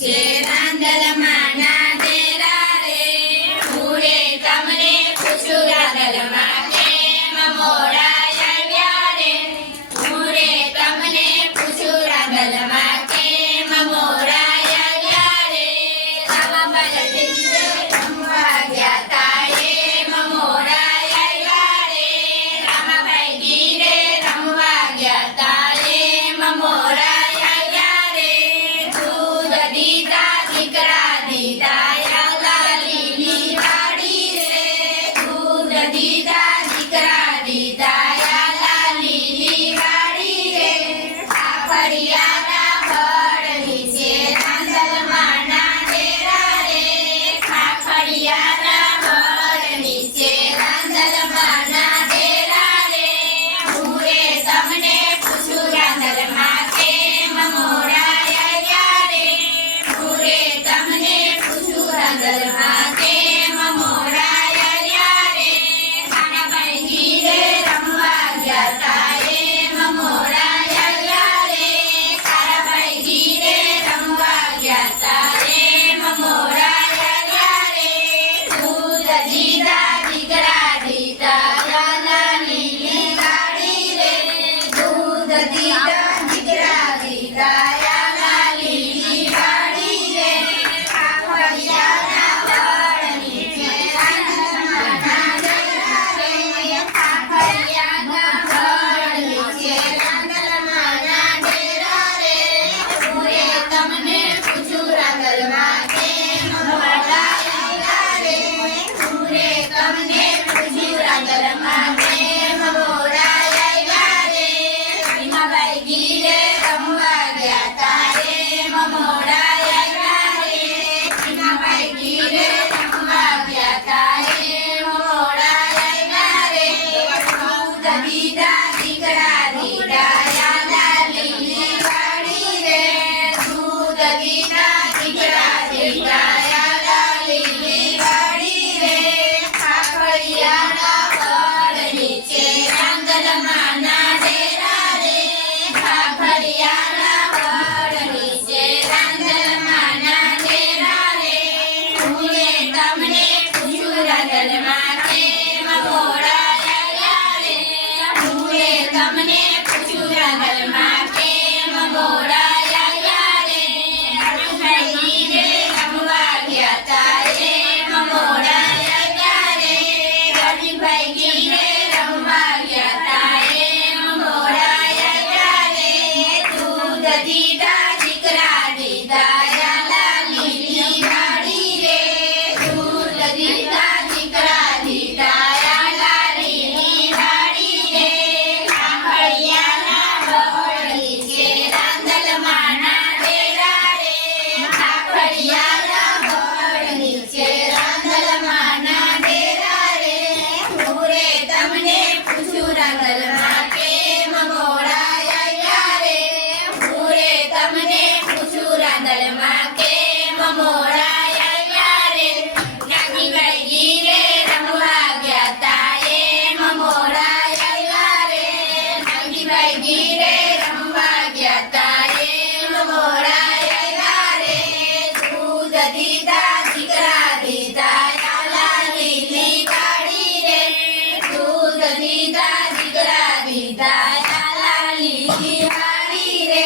નીચે રાંદલમાં ના ડેરા રે હું તમને પૂછું રાંદલમાં કેમ મોડા આવ્યા રે હું તમને પૂછું રાંદલમાં કેમ મોડા આવ્યા રે રામા બલદેવ રમવા ગયા તા એમ મોડા આવ્યા રે રામાભાઈ ગીરે રમવા ગયા તા એમ મોડા આવ્યા રે દૂધ દીધા દીકરા દીધા યાલા લીલી વાડી રે દૂધ દીધા દીકરા દીધા યાલા લીલી વાડી રે ખાખડિયાના બળ નીચે રાંદલમાં ના ડેરા રે ખાખડિયાના બળ નીચે રાંદલમાં ના ડેરા રે હું તમને પૂછું રાંદલમાં કેમ મોડા આવ્યા રે હું તમને પૂછું રાંદલમાં કેમ મોડા આવ્યા રે ખાનાભાઈ ગીરે રમવા ગયા તા એમ મોડા આવ્યા રે ખાનાભાઈ ગીરે રમવા ગયા તા એમ મોડા આવ્યા રે દૂધ દીધા દીકરા દીધા યાલા લીલી વાડી રે દૂધ દીધા દીકરા દીધા યાલા લીલી વાડી રે ખાખડિયાના બળ નીચે રાંદલમાં ના ડેરા રે ખાખડિયાના બળ નીચે રાંદલમાં ના ડેરા રે હું તમને પૂછું રાંદલમાં કેમ મોડા આવ્યા રે હું તમને પૂછું રાંદલમાં કેમ મોડા આવ્યા રે ભીમાભાઈ ગીરે રમવા ગયા તા એમ મોડા આવ્યા રે ભીમાભાઈ ગીરે રમવા ગયા તા એમ મોડા આવ્યા રે દૂધ દીધા દીકરા દીધા યાલા લીલી વાડી રે દૂધ દીધા દીકરા દીધા યાલા લીલી વાડી રે ખાખડિયાના બળ નીચે રાંદલમાં ના ડેરા રે ખાખડિયાના બળ નીચે રાંદલમાં ના ડેરા રે હું તમને પૂછું રાંદલમાં કેમ મોડા આવ્યા રે હું તમને પૂછું રાંદલમાં કેમ મોડા આવ્યા રે રામાભાઈ ગીરે રમવા ગયા તા એમ મોડા આવ્યા રે ગરીબભાઈ ગીરે રમવા ગયા તા એમ મોડા આવ્યા રે દૂધ દીધા દીકરા દીધા યાલા લીલી વાડી રે દૂધ દીધા દીકરા દીધા યાલા લીલી વાડી રે ખાખડિયાના બળ નીચે રાંદલમાં ના ડેરા રે ખાખડિયાના બળ નીચે રાંદલમાં ના ડેરા રે હું તમને પૂછું રાંદલમાં કેમ મોડા આવ્યા રે હું તમને પૂછું રાંદલમાં કેમ મોડા આવ્યા રે નાનીભાઈ ગીરે રમવા ગયા તા એમ મોડા આવ્યા રે નાનીભાઈ ગીરે રમવા ગયા તા એમ મોડા આવ્યા રે દૂધ દીધા દીકરા દીધા યાલા લીલી વાડી રે દૂધ દીધા દીકરા દીધા યાલા લીલી વાડી રે